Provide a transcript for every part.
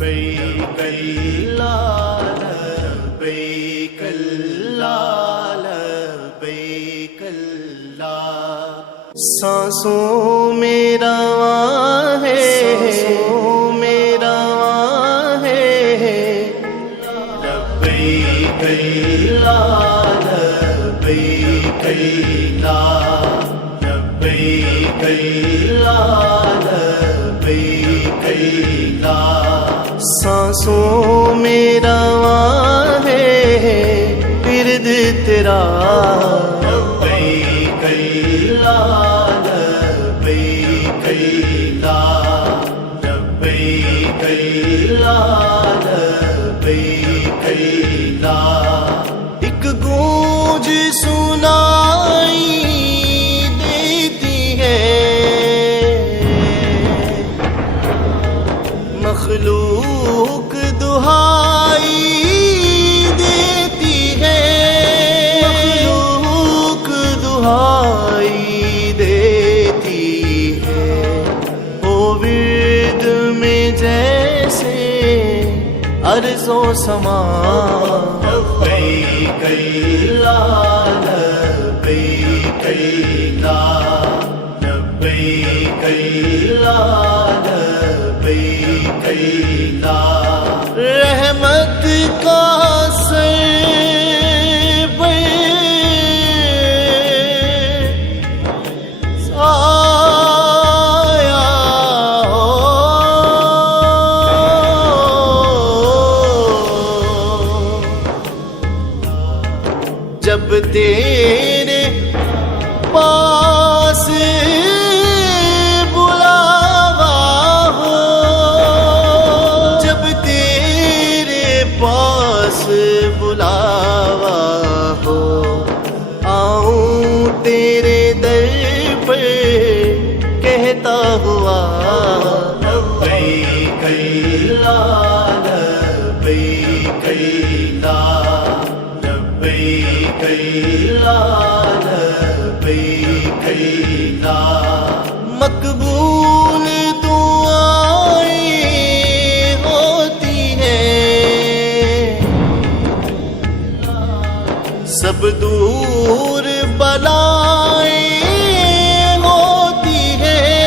لبیک اللہ لبیک اللہ لبیک اللہ۔ سانسوں میں رواں ہے، سانسوں میں رواں ہے، لبیک اللہ لبیک اللہ لبیک اللہ لبیک اللہ۔ سانسوں میں رواں ہے ورد تیرا، لبیک اللہ لبیک اللہ لبیک اللہ لبیک اللہ۔ ایک گونج سنائی دیتی ہے مخلوق دہائی دیتی ہے، مخلوق دہائی دیتی ہے۔ وہ ورد میں جیسے عرض و سما، لبیک اللہ لبیک اللہ لبیک اللہ لبیک اللہ۔ رحمت کا سر پہ سایہ جب تیرے پاس بلاوا ہو، جب تیرے پاس بلاوا ہو، آؤں تیرے در پر کہتا ہوا، لبیک اللہ لبیک اللہ لبیک اللہ لبیک اللہ۔ مقبول دعائیں ہوتی ہیں، سب دور بلائیں ہوتی ہیں،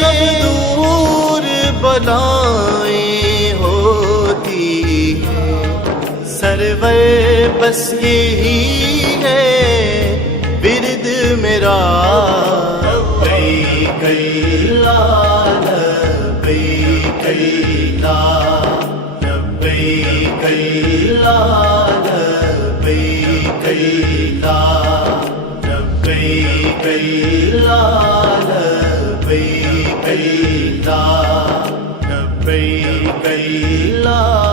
سب دور بلائیں ہوتی ہیں۔ سرور بس یہی ہے ورد میرا، لبیک اللہ لبیک اللہ لبیک اللہ لبیک اللہ لبیک اللہ لبیک اللہ لبیک اللہ۔